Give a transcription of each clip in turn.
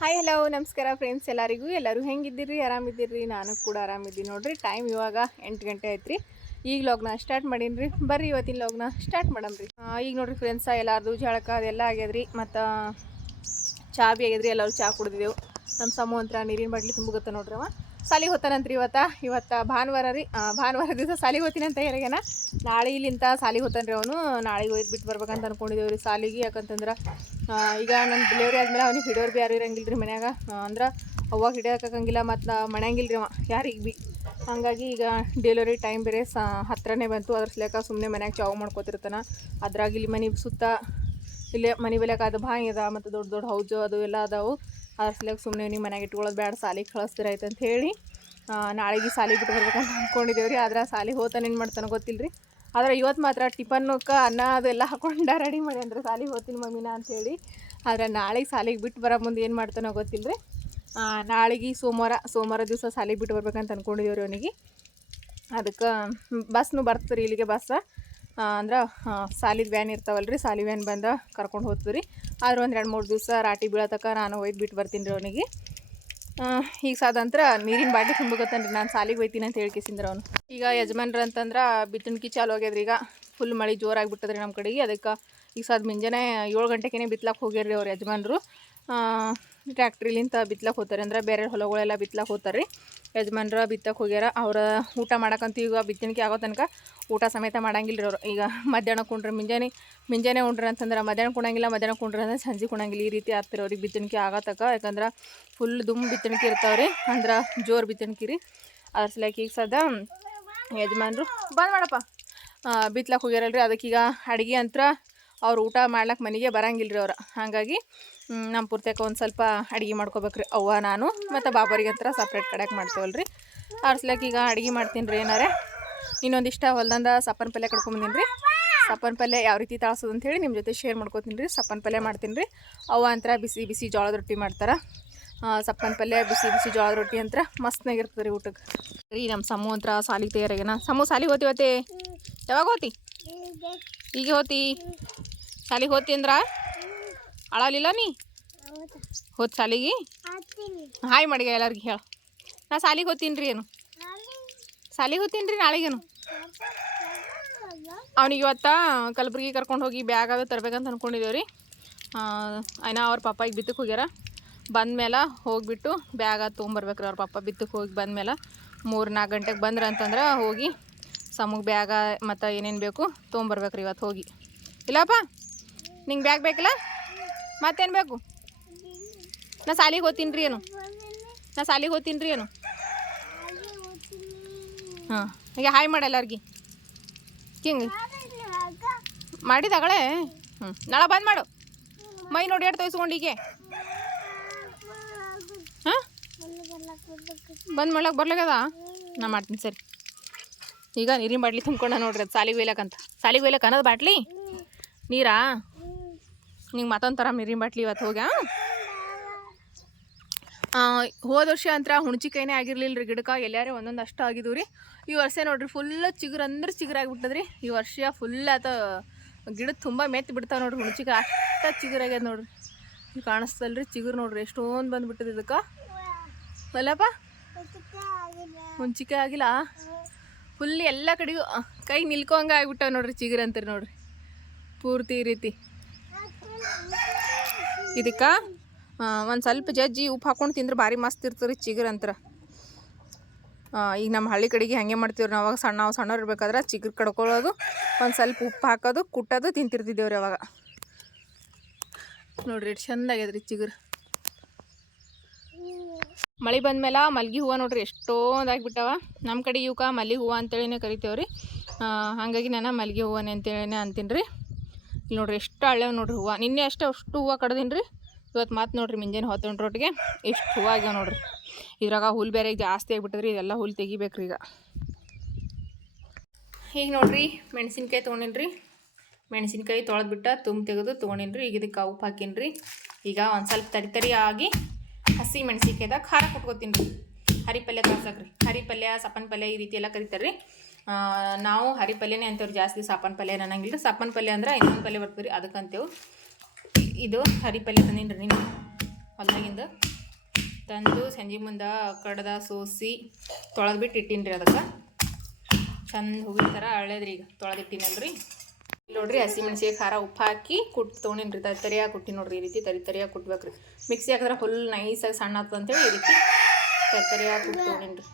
Hi hello ನಮಸ್ಕಾರ friends ಎಲ್ಲರಿಗೂ. ಎಲ್ಲರೂ ಹೆಂಗಿದ್ದೀರಿ? ಆರಾಮಿದ್ದೀರಿ? ನಾನು ಕೂಡ ಆರಾಮಿದ್ದೀನಿ. ನೋಡಿರಿ ಟೈಮ್ ಇವಾಗ ಎಂಟು ಗಂಟೆ ಐತ್ರಿ ಈಗ ಲಾಗ್ನ ಸ್ಟಾರ್ಟ್ ಮಾಡೀನಿ ರೀ ಬರ್ರಿ ಇವತ್ತಿನ ಲಾಗ್ನ ಸ್ಟಾರ್ಟ್ ಮಾಡಮ್ರಿ. ರೀ ಈಗ ನೋಡಿರಿ ಫ್ರೆಂಡ್ಸ ಎಲ್ಲಾರ್ದು ಜಳಕ ಅದೆಲ್ಲ ಆಗ್ಯದ್ರಿ. ಮತ್ತು ಚಾ ಬಿ ಆಗ್ಯದ್ರಿ. ಎಲ್ಲರೂ ಚಾ ಕುಡಿದೆವು ನಮ್ಮ ಸಮಂತ್ರ ನೀರಿನ ಬಾಟ್ಲಿ ತುಂಬುಗತ್ತ ನೋಡ್ರಿ ಅವ. ಸಾಲಿಗೆ ಹೋತಾನಂತ್ರಿ ಇವತ್ತ. ಇವತ್ತು ಭಾನುವಾರ ರೀ ಭಾನುವಾರ ದಿವಸ ಸಾಲಿಗೆ ಹೋಗ್ತೀನಿ ಅಂತ ನಾಳೆ ಇಲ್ಲಿಂತ ಸಾಲಿಗೆ ರೀ ಅವನು. ನಾಳೆಗೆ ಹೋಗಿ ಬಿಟ್ಟು ಬರ್ಬೇಕಂತ ಅನ್ಕೊಂಡಿದ್ದೇವೆ ರೀ ಸಾಲಿಗೆ. ಯಾಕಂತಂದ್ರೆ ಈಗ ನನ್ನ ಡೆಲಿವರಿ ಆದ್ಮೇಲೆ ಅವ್ನಿಗೆ ಹಿಡಿಯೋರು ಬಿ ಯಾರು ಇರಂಗಿಲ್ಲ ರೀ ಮನ್ಯಾಗ ಅಂದ್ರೆ ಅವಾಗ ಹಿಡಿಯೋಕ್ಕಾಗಂಗಿಲ್ಲ ಮತ್ತು ಮಣ್ಯಂಗಿಲ್ಲ ರೀ ಅವ. ಯಾರಿಗೆ ಬಿ. ಹಾಗಾಗಿ ಈಗ ಡೆಲಿವರಿ ಟೈಮ್ ಬೇರೆ ಸ ಹತ್ರನೇ ಬಂತು. ಅದ್ರ ಸಲಕ ಸುಮ್ಮನೆ ಮನ್ಯಾಗ ಚಾವು ಮಾಡ್ಕೋತಿರ್ತಾನ. ಅದ್ರಾಗ ಇಲ್ಲಿ ಮನೆ ಸುತ್ತ ಇಲ್ಲೇ ಮನೆ ಬೆಲೆಕ ಅದು ಬಾಯಿ ಅದ ಮತ್ತು ದೊಡ್ಡ ದೊಡ್ಡ ಹೌಜು ಅದು ಎಲ್ಲ ಅದಾವು. ಅದ್ರ ಸುಮ್ಮನೆ ನೀವು ಮನೆಗೆ ಇಟ್ಕೊಳ್ಳೋದು ಬೇಡ ಸಾಲಿಗೆ ಕಳಿಸ್ತೀರ ಆಯ್ತು ಅಂತ ಹೇಳಿ ನಾಳೆಗೆ ಸಾಲಿಗೆ ಬಿಟ್ಟು ಬರ್ಬೇಕಂತ ಅಂದ್ಕೊಂಡಿದ್ದೇವೆ ರೀ ಆದ್ರೆ ಸಾಲಿಗೆ ಹೋತಾನೆ ಏನು ಮಾಡ್ತಾನೋ ಗೊತ್ತಿಲ್ಲ ರೀ ಆದ್ರೆ ಇವತ್ತು ಮಾತ್ರ ಟಿಫನ್ನಕ್ಕೆ ಅನ್ನ ಅದೆಲ್ಲ ಹಾಕೊಂಡ ರೆಡಿ ಮಾಡಿ ಅಂದ್ರೆ ಸಾಲಿಗೆ ಹೋಗ್ತೀನಿ ಮಮ್ಮಿನ ಅಂಥೇಳಿ ಆದ್ರೆ ನಾಳೆಗೆ ಸಾಲಿಗೆ ಬಿಟ್ಟು ಬರೋ ಮುಂದೆ ಏನು ಮಾಡ್ತಾನೋ ಗೊತ್ತಿಲ್ಲ ರೀ ನಾಳೆಗೆ ಸೋಮವಾರ ಸೋಮವಾರ ದಿವಸ ಸಾಲಿಗೆ ಬಿಟ್ಟು ಬರ್ಬೇಕಂತ ಅಂದ್ಕೊಂಡಿದ್ದೇವೆ ರೀ ಅವನಿಗೆ. ಅದಕ್ಕೆ, ಬಸ್ನು ಬರ್ತದೆ ಇಲ್ಲಿಗೆ ಬಸ್. ಅಂದ್ರೆ ಸಾಲಿದ ವ್ಯಾನ್ ಇರ್ತಾವಲ್ಲ ರೀ ಸಾಲಿ ವ್ಯಾನ್ ಬಂದ ಕರ್ಕೊಂಡು ಹೋಗ್ತೀವಿ ರೀ ಆದ್ರೆ ಒಂದು ಎರಡು ಮೂರು ದಿವಸ ರಾಟಿ ಬೀಳತಕ್ಕ ನಾನು ಒಯ್ದು ಬಿಟ್ಟು ಬರ್ತೀನಿ ರೀ ಅವನಿಗೆ. ಈಗ ಸಾದಂತ್ರ ನೀರಿನ ಬಾಟ್ಲಿ ತುಂಬಕತ್ತಾನೆ ರೀ ನಾನು ಸಾಲಿಗೆ ಒಯ್ತೀನಿ ಅಂತ ಹೇಳ್ಕೇಸಿಂದ್ರೆ ಅವನು. ಈಗ ಯಜಮಾನ್ರು ಅಂತಂದ್ರೆ ಬಿತ್ತಣಿಕೆ ಚಾಲು ಆಗ್ಯದ್ರಿ ಈಗ. ಫುಲ್ ಮಳೆ ಜೋರಾಗಿ ನಮ್ಮ ಕಡೆಗೆ, ಅದಕ್ಕೆ ಈಗ ಸಾದ್ ಮುಂಜಾನೆ ಏಳು ಗಂಟೆಗೆ ಹೋಗ್ಯಾರ ಹೋಗ್ಯಾರ್ರಿ ಅವ್ರ ಯಜಮಾನ್ರು. ಟ್ರ್ಯಾಕ್ಟ್ರಿಲಿಂತ ಬಿತ್ಲಕ್ಕೆ ಹೋಗ್ತಾರೆ ಅಂದ್ರೆ ಬೇರೆ ಹೊಲಗಳೆಲ್ಲ ಬಿತ್ಲಕ್ಕೆ ಹೋಗ್ತಾರೆ ರೀ ಯಜಮಾನ್ರ ಬಿತ್ತಕ್ಕೆ ಹೋಗ್ಯಾರ, ಅವ್ರ ಊಟ ಮಾಡಕ್ಕಂತೂ ಈಗ ಬಿತ್ತಣಿಕೆ ಆಗೋ ತನಕ ಊಟ ಸಮೇತ ಮಾಡಂಗಿಲ್ಲ ರೀ ಅವ್ರು. ಈಗ ಮಧ್ಯಾಹ್ನ ಕುಂಡ್ರೆ ಮುಂಜಾನೆ ಮುಂಜಾನೆ ಉಂಡ್ರಿ ಅಂತಂದ್ರೆ ಮಧ್ಯಾಹ್ನ ಕುಣಂಗಿಲ್ಲ, ಮಧ್ಯಾಹ್ನ ಕುಂಡ್ರೆ ಅಂದ್ರೆ ಸಂಜೆ ಕುಣಂಗಿಲ್ಲ, ಈ ರೀತಿ ಆಗ್ತಿರ ಅವ್ರಿಗೆ ಬಿತ್ತಣಿಕೆ ಆಗತಕ್ಕ ಯಾಕಂದ್ರೆ ಫುಲ್ ದುಮ್ ಬಿತ್ತಣಿಕೆ ಇರ್ತಾವೆ ರೀ ಅಂದ್ರೆ ಜೋರು ಬಿತ್ತಣಿಕೆ ರೀ. ಅದ್ರ ಸಲಕ್ಕೆ ಈಗ ಸದ ಯಜಮಾನ್ರು ಬಂದ್ ಮಾಡಪ್ಪ. ಬಿತ್ಲಕ್ಕೆ ಹೋಗ್ಯಾರಲ್ರಿ, ಅದಕ್ಕೀಗ ಅಡುಗೆ ಅಂತ ಅವ್ರು ಊಟ ಮಾಡ್ಲಕ್ಕೆ ಮನೆಗೆ ಬರಂಗಿಲ್ಲ ರೀ ಅವ್ರು. ಹಾಗಾಗಿ ನಮ್ಮ ಪೂರ್ತಿಯಾಕ ಒಂದು ಸ್ವಲ್ಪ ಅಡುಗೆ ಮಾಡ್ಕೋಬೇಕ್ರಿ. ಅವ್ವ ನಾನು ಮತ್ತು ಬಾಬರಿಗೆ ಹತ್ರ ಸಪ್ರೇಟ್ ಕಡೆಗೆ ಮಾಡ್ತೇವಲ್ಲ ರೀ ಅವ್ರ ಈಗ ಅಡುಗೆ ಮಾಡ್ತೀನಿ ರೀ ಏನಾರೆ. ಇನ್ನೊಂದಿಷ್ಟ ಹೊಲ್ದಂದ ಸಪ್ಪನ ಪಲ್ಯ ಕಡ್ಕೊಂಬಂದಿನಿ ರೀ ಸಪ್ಪನ ಪಲ್ಯ ಯಾವ ರೀತಿ ತಾಳ್ಸೋದು ಅಂತೇಳಿ ನಿಮ್ಮ ಜೊತೆ ಶೇರ್ ಮಾಡ್ಕೋತೀನಿ ರೀ ಸಪ್ಪನ ಪಲ್ಯ ಮಾಡ್ತೀನಿ ರೀ ಅವ್ವ ಅಂತರ ಬಿಸಿ ಬಿಸಿ ಜೋಳದ ರೊಟ್ಟಿ ಮಾಡ್ತಾರೆ. ಸಪ್ಪನ ಪಲ್ಯ ಬಿಸಿ ಬಿಸಿ ಜೋಳದ ರೊಟ್ಟಿ ಅಂತ ಮಸ್ತ್ನಾಗಿರ್ತದೆ ರೀ ಊಟಕ್ಕೆ ರೀ ನಮ್ಮ ಸಮೂ ಅಂತ್ರ ಸಾಲಿಗೆ ತಯಾರಾಗ್ಯಾನ. ಸಮೂ ಸಾಲಿಗೆ ಹೋತಿ ಯಾವಾಗ ಹೋತಿ? ಈಗ ಹೋತಿ? ಸಾಲಿಗೆ ಹೋತಿ ಅಂದ್ರ? ಅಳಲಿಲ್ಲ ನೀ? ಹೋತ್ ಸಾಲಿಗೆ? ಹಾಯ್ ಮಾಡಿಗ ಎಲ್ಲರಿಗೆ ಹೇಳ. ನಾ ಸಾಲಿಗೆ ಹೋಗ್ತೀನಿ ರೀ ಏನು? ಸಾಲಿಗೆ ಹೋಗ್ತೀನಿ ರೀ ನಾಳೆಗೇನು? ಅವ್ನಿಗೆ ಇವತ್ತ ಕಲಬುರ್ಗಿ ಕರ್ಕೊಂಡು ಹೋಗಿ ಬ್ಯಾಗ್ ಅದು ತರ್ಬೇಕಂತ ಅನ್ಕೊಂಡಿದ್ದೇವೆ ರೀ అయిನ ಅವ್ರ ಪಾಪ ಈಗ ಬಿತ್ತಕ್ಕೆ ಹೋಗ್ಯಾರ. ಬಂದ್ಮೇಲೆ ಹೋಗ್ಬಿಟ್ಟು ಬ್ಯಾಗ್ ಅದು ತೊಗೊಂಬರ್ಬೇಕ್ರಿ ಅವ್ರ ಪಪ್ಪ ಬಿತ್ತಕ್ಕೆ ಹೋಗಿ ಬಂದ್ಮೇಲೆ ಮೂರು ನಾಲ್ಕು ಗಂಟೆಗೆ ಬಂದ್ರೆ ಅಂತಂದ್ರೆ ಹೋಗಿ ಸಮಗ್ ಬ್ಯಾಗ ಮತ್ತು ಏನೇನು ಬೇಕು ತೊಗೊಂಬರ್ಬೇಕ್ರಿ ಇವತ್ತು ಹೋಗಿ. ಇಲ್ಲಪ್ಪ? ನಿಂಗೆ ಬ್ಯಾಗ್ ಬೇಕಿಲ್ಲ? ಮತ್ತೇನು ಬೇಕು? ನಾ ಸಾಲಿಗೆ ಹೋಗ್ತೀನಿ ರೀ ಏನು? ನಾ ಸಾಲಿಗೆ ಹೋಗ್ತೀನಿ ರೀ ಏನು? ಹಾಂ, ಈಗ ಹಾಯ್ ಮಾಡಿ ಅವ್ರಿಗೆ ಹಿಂಗೆ. ಮಾಡಿದಾಗಳೇ ಹ್ಞೂ ನಾಳೆ ಬಂದ್ ಮಾಡು. ಮೈ ನೋಡಿ ಎರಡು ತೊಯ್ಸ್ಕೊಂಡು ಹೀಗೆ. ಹಾಂ? ಬಂದ್ ಮಾಡ್ಲಕ್ಕೆ ಬರ್ಲಾಗದ? ನಾ ಮಾಡ್ತೀನಿ, ಸರಿ. ಈಗ ನೀರಿನ ಬಾಟ್ಲಿ ತುಂಬ್ಕೊಂಡ ನೋಡ್ರಿ ಅದು ಸಾಲಿಗೆ ಒಯ್ಲಕ್ಕಂತ ಸಾಲಿಗೆ ಒಯ್ಲಕ್ಕೆ ಅನ್ನೋದು ಬಾಟ್ಲಿ? ನೀರಾ? ನಿಂಗೆ ಮತ್ತೊಂದು ಥರ ನೀರಿನ ಬಾಟ್ಲಿ ಇವತ್ತು ಹೋಗ್ಯಾ? ಹೋದ ವರ್ಷ ಅಂತರ ಹುಣ್ಚಿಕಾಯಿನೇ ಆಗಿರ್ಲಿಲ್ಲ ರೀ ಗಿಡಕ್ಕೆ ಎಲ್ಲಾರೇ ಒಂದೊಂದು ಅಷ್ಟು ಆಗಿದ್ವು ರೀ. ಈ ವರ್ಷ ನೋಡ್ರಿ ಫುಲ್ ಚಿಗುರು ಅಂದ್ರೆ ಚಿಗುರಾಗಿಬಿಟ್ಟದ್ರಿ ಈ ವರ್ಷ ಫುಲ್ ಆತ ಗಿಡ ತುಂಬ ಮೆತ್ತಿ ಬಿಡ್ತಾವೆ ನೋಡ್ರಿ ಹುಣ್ಚಿಕಾಯಿ ಅಷ್ಟ ಚಿಗುರಾಗ್ಯದ ನೋಡ್ರಿ. ಈಗ ಕಾಣಿಸ್ತಲ್ರಿ ಚಿಗುರು ನೋಡ್ರಿ, ಎಷ್ಟೊಂದು ಬಂದ್ಬಿಟ್ಟದ ಇದಕ್ಕೆ. ಅಲ್ಲಪ್ಪ ಹುಣ್ಚಿಕಾಯಿ ಆಗಿಲ್ಲ? ಫುಲ್ ಎಲ್ಲ ಕಡೆಗೂ ಕೈ ನಿಲ್ಕೊಂಗೆ ಆಗಿಬಿಟ್ಟಾವೆ ನೋಡ್ರಿ ಚಿಗುರು ಅಂತಾರೆ ನೋಡ್ರಿ. ಪೂರ್ತಿ ರೀತಿ. ಇದಕ್ಕೆ ಒಂದು ಸ್ವಲ್ಪ ಜಜ್ಜಿ ಉಪ್ಪು ಹಾಕೊಂಡು ತಿಂದ್ರೆ ಭಾರಿ ಮಸ್ತ್ ಇರ್ತದೆ ಚಿಗುರು ಅಂತಾರೆ. ಈಗ ನಮ್ಮ ಹಳ್ಳಿ ಕಡೆಗೆ ಹಾಗೆ ಮಾಡ್ತೀವ್ರಿ ನಾವು. ಅವಾಗ ಸಣ್ಣ ನಾವು ಸಣ್ಣವ್ರು ಇರ್ಬೇಕಾದ್ರೆ ಚಿಗುರು ಕಡ್ಕೊಳ್ಳೋದು, ಒಂದು ಸ್ವಲ್ಪ ಉಪ್ಪು ಹಾಕೋದು, ಕುಟ್ಟೋದು ತಿಂತಿರ್ತಿದ್ದೇವ್ರಿ ಅವಾಗ. ನೋಡ್ರಿ ಎಷ್ಟು ಚಂದ ಆಗ್ಯದ್ರಿ ಚಿಗುರು. ಮಳೆ ಬಂದ್ಮೇಲೆ ಮಲ್ಗೆ ಹೂವು ನೋಡ್ರಿ ಎಷ್ಟೊಂದು ಆಗಿಬಿಟ್ಟವ. ನಮ್ಮ ಕಡೆ ಇವಕ್ಕೆ ಮಲ್ಲಿಗೆ ಹೂವು ಅಂತೇಳಿನೇ ಕರಿತೇವ್ರಿ. ಹಾಗಾಗಿ ನಾನು ಮಲ್ಲಿಗೆ ಹೂವನೇ ಅಂತೇಳಿನೇ ಅಂತೀನಿ ರೀ ಇಲ್ಲಿ ನೋಡ್ರಿ ಎಷ್ಟು ಹಳ್ಳ್ಯಾವ ನೋಡ್ರಿ ಹೂವು. ನಿನ್ನೆ ಅಷ್ಟೇ ಅಷ್ಟು ಹೂವು ಕಡ್ದೀನಿ ರೀ ಇವತ್ತು ಮತ್ತೆ ನೋಡ್ರಿ ಮುಂಜಾನೆ ಹೊತ್ತೊಂಡು ರೊಟ್ಟಿಗೆ ಎಷ್ಟು ಹೂವು ಆಗ್ಯಾವ ನೋಡ್ರಿ. ಇದ್ರಾಗ ಹುಲ್ ಬೇರೆ ಜಾಸ್ತಿ ಆಗಿಬಿಟ್ಟದ್ರಿ, ಇದೆಲ್ಲ ಹುಲ್ ತೆಗಿಬೇಕ್ರಿ ಈಗ. ಈಗ ನೋಡ್ರಿ, ಮೆಣಸಿನ್ಕಾಯಿ ತೊಗೊಂಡಿನ್ರಿ. ಮೆಣಸಿನ್ಕಾಯಿ ತೊಳೆದ್ಬಿಟ್ಟು ತುಂಬ ತೆಗೆದು ತೊಗೊಂಡಿನ್ರಿ. ಈಗ ಇದಕ್ಕೆ ಉಪ್ಪು ಹಾಕಿನ್ರಿ. ಈಗ ಒಂದು ಸ್ವಲ್ಪ ತರಿ ತರಿ ಆಗಿ ಹಸಿ ಮೆಣಸಿನ್ಕಾಯ್ದಾಗ ಖಾರ ಕೊಟ್ಕೋತೀನಿ ರೀ ಹರಿ ಪಲ್ಯ ತರ್ಸಕ್ರಿ. ಹರಿ ಪಲ್ಯ ಸಪ್ಪನ ಪಲ್ಯ ಈ ರೀತಿ ಎಲ್ಲ ಕರಿತಾರೆ ರೀ ನಾವು ಹರಿ ಪಲ್ಯನೇ ಅಂತೇವ್ರಿ ಜಾಸ್ತಿ ಸಪ್ಪನ ಪಲ್ಯ ಅನ್ನಂಗಿಲ್ಲ ರೀ ಸಪ್ಪನ ಪಲ್ಯ ಅಂದ್ರೆ ಇನ್ನೊಂದು ಪಲ್ಯ ಬರ್ತೀವಿ ರೀ ಅದಕ್ಕೆ ಅಂತೇವು ಇದು ಹರಿ ಪಲ್ಯ ತಂದೀನಿ ರೀ ನೀನು. ಹೊಲ್ದಾಗಿಂದ ತಂದು ಸಂಜೆ ಮುಂದೆ ಕಡ್ದ ಸೋಸಿ ತೊಳೆದ್ಬಿಟ್ಟು ಇಟ್ಟೀನಿ ಅದಕ್ಕೆ. ಚಂದ ಹೂವಿನ ಥರ ಹಳ್ಳೇದ್ರಿ ಈಗ ತೊಳೆದಿಟ್ಟಿನಲ್ರಿ. ನೋಡ್ರಿ ಹಸಿಮೆಣ್ಸಿಗೆ ಖಾರ ಉಪ್ಪು ಹಾಕಿ ಕುಟ್ ತೊಗೊಂಡಿನಿ ರೀ ತರಿ ತರಿಯಾಗಿ ಕುಟ್ಟಿ ನೋಡ್ರಿ ಈ ರೀತಿ ತರಿ ತರಿಯಾಗಿ ಕುಟ್ಬೇಕ್ರಿ. ಮಿಕ್ಸಿ ಹಾಕಿದ್ರೆ ಫುಲ್ ನೈಸಾಗಿ ಸಣ್ಣ ಆಗ್ತದೆ ಅಂತೇಳಿ ಈ ರೀತಿ ತರಿ ತರಿಯಾಗಿ ಕುಟ್ಟು ತೊಗೊಂಡಿನಿ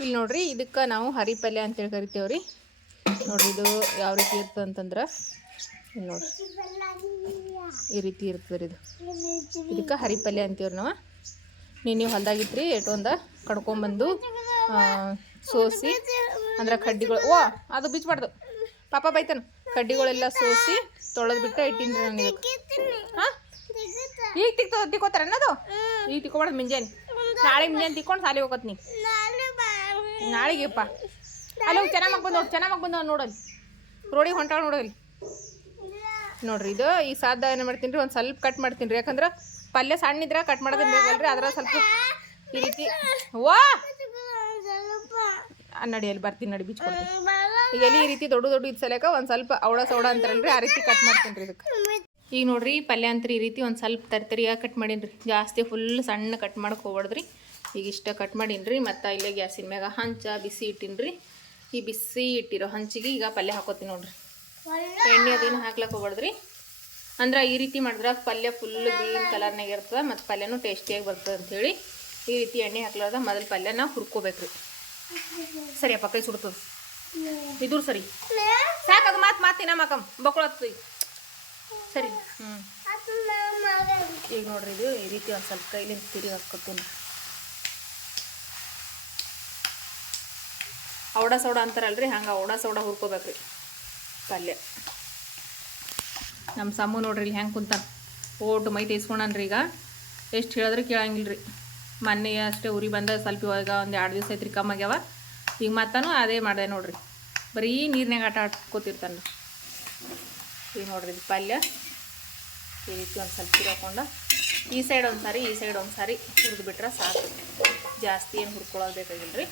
ಇಲ್ಲಿ ನೋಡ್ರಿ ಇದಕ್ಕೆ ನಾವು ಹರಿ ಪಲ್ಯ ಅಂತೇಳಿ ಕರಿತೀವಿ ರೀ ನೋಡ್ರಿ ಇದು ಯಾವ ರೀತಿ ಇರ್ತದೆ ಅಂತಂದ್ರೆ ಇಲ್ಲಿ ನೋಡ್ರಿ. ಈ ರೀತಿ ಇರ್ತದೆ ರೀ ಇದು. ಇದಕ್ಕೆ ಹರಿಪಲ್ಯ ಅಂತೀವ್ರಿ ನಾವು. ನೀನು ರೀ ಎಟೊಂದ ಕಡ್ಕೊಂಬಂದು ಸೋಸಿ, ಅಂದ್ರೆ ಕಡ್ಡಿಗಳು, ಓ, ಅದು ಬಿಚ್ಚಬಾರ್ದು ಪಾಪ ಬೈತಾನ, ಕಡ್ಡಿಗಳೆಲ್ಲ ಸೋಸಿ ತೊಳೆದು ಬಿಟ್ಟು ಇಟ್ಟಿನಿ ನಾನು ಹಾಂ? ಈಗ ತಿಕ್ತ ತಿಕ್ಕೋತಾರ ಅನ್ನೋದು ಈಗ ತಿಕ್ಕೊಬಾರ್ದು ಮುಂಜಾನೆ. ನಾಳೆ ಮುಂಜಾನೆ ತಿಕ್ಕೊಂಡು ಸಾಲಿ ಹೋಗತ್ ನೀ. ನಾಳೆಗೆಪ್ಪ ಅಲ್ಲಿ ಹೋಗಿ ಚೆನ್ನಾಗಿ ಬಂದು ನೋಡಿ ಚೆನ್ನಾಗಿ ಬಂದು ನೋಡಲ್ಲಿ ರೋಡಿಗೆ ಹೊಂಟಾಳ ನೋಡಲ್ಲಿ ನೋಡ್ರಿ, ಇದು ಈ ಸಾದ ಏನು ಮಾಡ್ತೀನಿ ರೀ, ಒಂದು ಸ್ವಲ್ಪ ಕಟ್ ಮಾಡ್ತೀನಿ ರೀ. ಯಾಕಂದ್ರೆ ಪಲ್ಯ ಸಣ್ಣ ಇದ್ರ ಕಟ್ ಮಾಡೋದೇ ಬೇಕಲ್ರಿ ಅದ್ರ ಸ್ವಲ್ಪ ಈ ರೀತಿ ವಾ! ನಡಿಯಲ್ಲಿ ಬರ್ತೀನಿ ನಡಿ ಬಿಚ್ಕೊಂಡು ಎಲ್ಲಿ ಈ ರೀತಿ ದೊಡ್ಡ ದೊಡ್ಡ ಇದು ಸಲಕ ಒಂದು ಸ್ವಲ್ಪ ಅವಡ ಸೌಡ ಅಂತಾರಲ್ರಿ, ಆ ರೀತಿ ಕಟ್ ಮಾಡ್ತೀನಿ ರೀ ಇದಕ್ಕೆ ಈಗ ನೋಡ್ರಿ ಪಲ್ಯ ಅಂತ ಈ ರೀತಿ ಒಂದು ಸ್ವಲ್ಪ ತರ್ತರಿಯಾಗಿ ಕಟ್ ಮಾಡೀನಿ ರೀ. ಜಾಸ್ತಿ ಫುಲ್ ಸಣ್ಣ ಕಟ್ ಮಾಡಕ್ಕೆ ಹೋಗ್ಬಾರ್ದ್ರಿ ಈಗ ಇಷ್ಟ ಕಟ್ ಮಾಡೀನಿ ರೀ, ಮತ್ತು ಇಲ್ಲೇ ಗ್ಯಾಸಿನ ಮ್ಯಾಗ ಹಂಚ ಬಿಸಿ ಇಟ್ಟೀನಿ ರೀ. ಈ ಬಿಸಿ ಇಟ್ಟಿರೋ ಹಂಚಿಗೆ ಈಗ ಪಲ್ಯ ಹಾಕೋತೀನಿ ನೋಡ್ರಿ. ಎಣ್ಣೆ ಅದೇನು ಹಾಕ್ಲಕ್ಕೆ ಹೋಗ್ಬಾರ್ದ್ರಿ? ಅಂದ್ರೆ ಈ ರೀತಿ ಮಾಡಿದ್ರೆ ಪಲ್ಯ ಫುಲ್ ಗ್ರೀನ್ ಕಲರ್ನಾಗ ಇರ್ತದೆ ಮತ್ತು ಪಲ್ಯನೂ ಟೇಸ್ಟಿಯಾಗಿ ಬರ್ತದೆ ಅಂಥೇಳಿ ಈ ರೀತಿ ಎಣ್ಣೆ ಹಾಕ್ಲಾರ್ದ ಮೊದಲು ಪಲ್ಯನ ಹುರ್ಕೋಬೇಕ್ರಿ. ಸರಿ ಅಪ್ಪ ಕೈ ಸುಡ್ತದೆ. ಇದ್ರ ಸರಿ. ಸಾಕದು ಮಾತು ಮಾತಿನ ಮಕಂ ಈಗ ಸರಿ. ಹ್ಞೂ ಈಗ ನೋಡ್ರಿ ಇದು ಈ ರೀತಿ ಒಂದು ಸ್ವಲ್ಪ ಕೈಲಿಂದ ತಿರುಗಿ ಹಾಕ್ಕೊತೀನಿ. ಔಡ ಸೌಡ ಅಂತಾರಲ್ರಿ, ಹಂಗೆ ಔಡ ಸೌಡ ಹುರ್ಕೋಬೇಕ್ರಿ. ಪಲ್ಯ. ನಮ್ಮ ಸಮ್ಮು ನೋಡ್ರಿ ಇಲ್ಲಿ ಹೆಂಗೆ ಕುಂತಾನ ಓಟು ಮೈ ತೇಸ್ಕೊಂಡನ್ರಿ ಈಗ. ಎಷ್ಟು ಹೇಳಿದ್ರೆ ಕೇಳಂಗಿಲ್ಲ ರೀ ಮೊನ್ನೆ ಅಷ್ಟೇ ಉರಿ ಬಂದ ಸ್ವಲ್ಪ ಇವಾಗ ಒಂದು ಎರಡು ದಿವಸ ಐತ್ರಿ ಕಮ್ಮಾಗ್ಯಾವ ಈಗ ಮತ್ತಾನು ಅದೇ ಮಾಡಿದೆ ನೋಡ್ರಿ. ಬರೀ ನೀರಿನಾಗ ಆಟ ಆಡ್ಕೋತಿರ್ತಾನೆ ಈಗ ನೋಡ್ರಿ ಪಲ್ಯ. ಈ ರೀತಿ ಒಂದು ಸ್ವಲ್ಪ ಹಾಕೊಂಡ. ಈ ಸೈಡ್ ಒಂದು ಸಾರಿ ಈ ಸೈಡ್ ಒಂದು ಸಾರಿ ಹುರಿದು ಬಿಟ್ರೆ ಸಾಕು. ಜಾಸ್ತಿ ಏನು ಹುರ್ಕೊಳ್ಳೋದು ಬೇಕಾಗಿಲ್ಲ ರೀ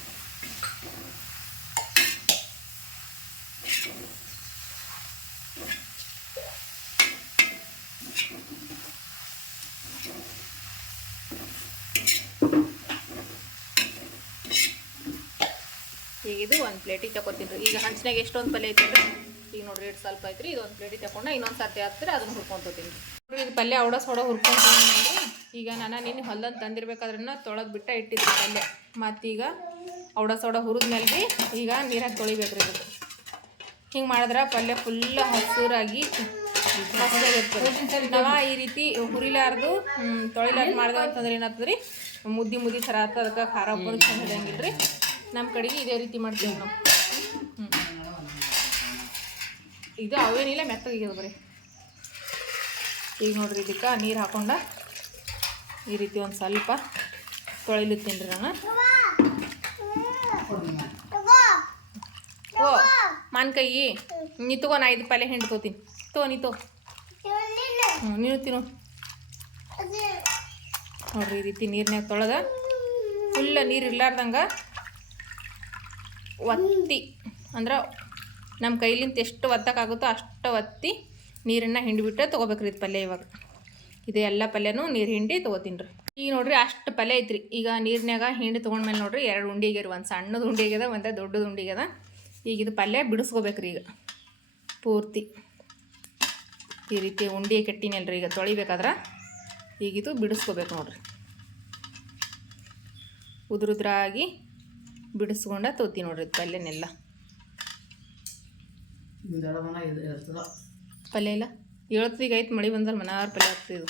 ಈಗ ಇದು ಒಂದು ಪ್ಲೇಟಿಗೆ ತಗೋತೀನಿ ಈಗ ಹಂಚಿನಾಗ ಎಷ್ಟೊಂದು ಪಲ್ಯ ಐತಿ ಈಗ ನೋಡ್ರಿ ಎರಡು ಸ್ವಲ್ಪ ಐತ್ರಿ ಇದು ಒಂದು ಪ್ಲೇಟಿಗೆ ತಗೊಂಡು ಇನ್ನೊಂದು ಸರ್ತಿ ಹಾಕ್ತಾರೆ ಅದನ್ನು ಹುರ್ಕೊಂತೀನಿ ನೋಡ್ರಿ ಇದು ಪಲ್ಯ ಔಡ ಸೋಡ ಹುರ್ಕೊಂತೀನಿ ಈಗ ನಾನು ನಿನ್ನೆ ಹೊಲ್ದಂತ ತಂದಿರ್ಬೇಕಾದ್ರನ್ನ ತೊಳೆದು ಬಿಟ್ಟ ಇಟ್ಟಿದ್ರಿ ಪಲ್ಯ. ಮತ್ತೀಗ ಔಡ ಸೋಡ ಹುರಿದ ಮೇಲೆ ಈಗ ನೀರಾಗಿ ತೊಳಿಬೇಕ್ರಿ ಇದು ಹಿಂಗೆ ಮಾಡಿದ್ರೆ ಪಲ್ಯ ಫುಲ್ ಹಸುರಾಗಿ ನಾವ ಈ ರೀತಿ ಹುರಿಲಾರ್ದು ತೊಳಿಲಾರ್ದು ಮಾಡ್ದೆ ಅಂತಂದ್ರೆ ಏನಾಗ್ತದ್ರಿ, ಮುದ್ದಿ ಮುದ್ದಿ ಥರ ಅದಕ್ಕೆ ಖಾರ ಉಪ್ಪು ಚಂದ ರೀ ನಮ್ಮ ಕಡೆಗೆ ಇದೇ ರೀತಿ ಮಾಡ್ತೀವಿ ನಾವು. ಹ್ಞೂ ಇದು ಅವೇನಿಲ್ಲ ಮೆತ್ತಗಾಗ್ಯದ ಬರೀ. ಈಗ ನೋಡ್ರಿ, ಇದಕ್ಕೆ ನೀರು ಹಾಕೊಂಡ ಈ ರೀತಿ ಒಂದು ಸ್ವಲ್ಪ ತೊಳಿಲತ್ತೀನಿ ರೀ ನಾನು. ಓ ಮಾನ್ಕಾಯಿ. ನೀ ತಗೋ, ನಾ ಐದು ಪಲ್ಯ ಹಿಂಡಿ ತಗೋತೀನಿ ತೋ ನೀ ತೋ ಹ್ಞೂ ನೀನು ತಿನ್ನು. ನೋಡ್ರಿ, ಈ ರೀತಿ ನೀರ್ನ್ಯಾಗ ತೊಳೆದ. ಫುಲ್ಲ ನೀರು ಇರ್ಲಾರ್ದಂಗೆ ಒತ್ತಿ, ಅಂದ್ರೆ ನಮ್ಮ ಕೈಲಿಂದ ಎಷ್ಟು ಒತ್ತಕ್ಕಾಗುತ್ತೋ ಅಷ್ಟು ಒತ್ತಿ ನೀರನ್ನು ಹಿಂಡಿಬಿಟ್ಟು ತೊಗೋಬೇಕ್ರಿ ಇದು ಪಲ್ಯ ಇವಾಗ. ಇದು ಎಲ್ಲ ಪಲ್ಯನೂ ನೀರು ಹಿಂಡಿ ತೊಗೋತೀನಿ ರೀ ಈಗ ನೋಡ್ರಿ ಅಷ್ಟು ಪಲ್ಯ ಐತ್ರಿ. ಈಗ ನೀರಿನಾಗ ಹಿಂಡಿ ತೊಗೊಂಡ್ಮೇಲೆ ನೋಡ್ರಿ ಎರಡು ಉಂಡಿಗೆ ಒಂದು ಸಣ್ಣದು ಉಂಡಿಗೆದ ಒಂದು ದೊಡ್ಡದು ಉಂಡಿಗೆದ ಈಗ ಇದು ಪಲ್ಯ ಬಿಡಿಸ್ಕೋಬೇಕ್ರಿ ಈಗ. ಪೂರ್ತಿ. ಈ ರೀತಿ ಉಂಡಿ ಕಟ್ಟಿನಲ್ರಿ ಈಗ ತೊಳಿಬೇಕಾದ್ರೆ. ಈಗಿದು ಬಿಡಿಸ್ಕೋಬೇಕು ನೋಡ್ರಿ. ಉದುರುದ್ರಾಗಿ ಬಿಡಿಸ್ಕೊಂಡ ತೋತಿ ನೋಡ್ರಿ ಪಲ್ಯನೆಲ್ಲ. ಪಲ್ಯ ಇಲ್ಲ? ಹೇಳ್ತದೆ ಈಗ ಐತೆ ಮಳೆ ಬಂದ್ರೆ ಮನಾರ್ ಪಲ್ಯ ಆಗ್ತದೆ ಇದು.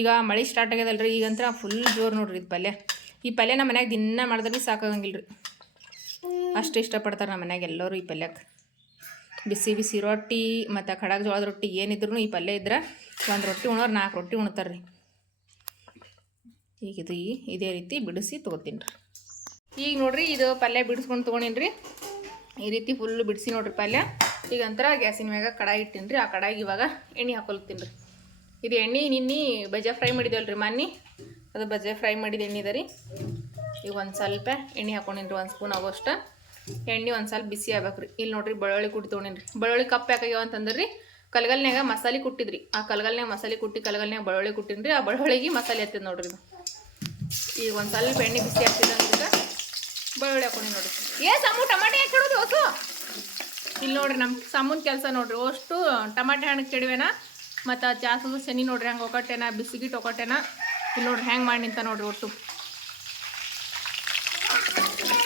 ಈಗ ಮಳೆ ಸ್ಟಾರ್ಟ್ ಆಗ್ಯದಲ್ರಿ, ಈಗಂತ್ರ ಫುಲ್ ಜೋರು ನೋಡ್ರಿ ಇದು ಪಲ್ಯ. ಈ ಪಲ್ಯ ನಮ್ಮ ಮನ್ಯಾಗ ದಿನ ಮಾಡಿದ್ರೆ ಸಾಕಾಗಂಗಿಲ್ಲ ರೀ ಅಷ್ಟು ಇಷ್ಟಪಡ್ತಾರೆ ನಮ್ಮ ಮನ್ಯಾಗ ಎಲ್ಲರೂ ಈ ಪಲ್ಯಕ್ಕೆ ಬಿಸಿ ಬಿಸಿ ರೊಟ್ಟಿ ಮತ್ತು ಖಡಾಗ ಜೋಳದ ರೊಟ್ಟಿ ಏನಿದ್ರು ಈ ಪಲ್ಯ ಇದ್ರೆ ಒಂದು ರೊಟ್ಟಿ ಉಣೋರು ನಾಲ್ಕು ರೊಟ್ಟಿ ಉಣ್ತಾರೆ ರೀ ಈಗ ಇದು ಇದೇ ರೀತಿ ಬಿಡಿಸಿ ತೊಗೋತೀನಿ ರೀ ಈಗ ನೋಡ್ರಿ ಇದು ಪಲ್ಯ ಬಿಡಿಸ್ಕೊಂಡು ತೊಗೊಂಡಿನ್ರಿ. ಈ ರೀತಿ ಫುಲ್ ಬಿಡಿಸಿ ನೋಡ್ರಿ ಪಲ್ಯ. ಈಗ ಅಂತರ ಗ್ಯಾಸಿನ ಮ್ಯಾಗ ಕಡಾಯಿ ಇಟ್ಟಿನ್ರಿ. ಆ ಕಡಾಯಿಗೆ ಇವಾಗ ಎಣ್ಣೆ ಹಾಕೊಳ್ತೀನಿ ರೀ ಇದು ಎಣ್ಣೆ ನಿನ್ನೆ ಬಜೆ ಫ್ರೈ ಮಾಡಿದಲ್ರಿ ಮನ್ನಿ? ಅದು ಬಜೆ ಫ್ರೈ ಮಾಡಿದ ಎಣ್ಣೆ ಇದೆ ರೀ ಈಗ ಒಂದು ಸ್ವಲ್ಪ ಎಣ್ಣೆ ಹಾಕೊಂಡಿನ್ರಿ, ಒಂದು ಸ್ಪೂನ್ ಆಗೋಷ್ಟು. ಎಣ್ಣೆ ಒಂದು ಸ್ವಲ್ಪ ಬಿಸಿ ಆಗ್ಬೇಕು ರೀ ಇಲ್ಲಿ ನೋಡ್ರಿ ಬೆಳ್ಳುಳ್ಳಿ ಕುಟ್ಟಿ ತೊಗೊಂಡಿನ್ರಿ. ಬೆಳ್ಳುಳ್ಳಿ ಕಪ್ಪು ಯಾಕಾಗ್ಯಾವ ಅಂತಂದ್ರೆ, ಕಲ್ಗಲ್ನ್ಯಾಗ ಮಸಾಲೆ ಕುಟ್ಟಿದ್ರಿ. ಆ ಕಲ್ಗಲ್ನ್ಯಾಗ ಮಸಾಲೆ ಕುಟ್ಟಿ ಕಲ್ಗಲ್ನ್ಯಾಗ ಬೆಳ್ಳುಳ್ಳಿ ಕುಟ್ಟಿನ್ರಿ. ಆ ಬೆಳ್ಳುಳ್ಳಿಗೆ ಮಸಾಲೆ ಹತ್ತಿದ್ ನೋಡ್ರಿ ಇದು. ಈಗ ಒಂದು ಸ್ವಲ್ಪ ಎಣ್ಣೆ ಬಿಸಿ ಆಗ್ತಿದ್ದಂಗೆ ಬೆಳ್ಳುಳ್ಳಿ ಹಾಕೊಂಡು ನೋಡಿ. ಏ ಸಾಮು, ಟಮಾಟೆ ಯಾಕೆ ಇಡೋದು ಇಲ್ಲಿ ನೋಡ್ರಿ ನಮ್ಮ ಸಾಮೂನ್ ಕೆಲಸ ನೋಡ್ರಿ. ಅಷ್ಟು ಟಮಾಟೆ ಹಣ್ಣು ಕೆಡವೇನ? ಮತ್ತು ಜಾಸ್ತಿ ಶನಿ ನೋಡ್ರಿ, ಹಂಗೆ ಒಕ್ಕಟ್ಟೆನ ಬಿಸಿಗಿಟ್ಟು ಒಕ್ಕಟ್ಟೆನ? ಇಲ್ಲಿ ನೋಡ್ರಿ ಹೆಂಗೆ ಮಾಡಿ ನಿಂತ ನೋಡ್ರಿ ಒಟ್ಟು.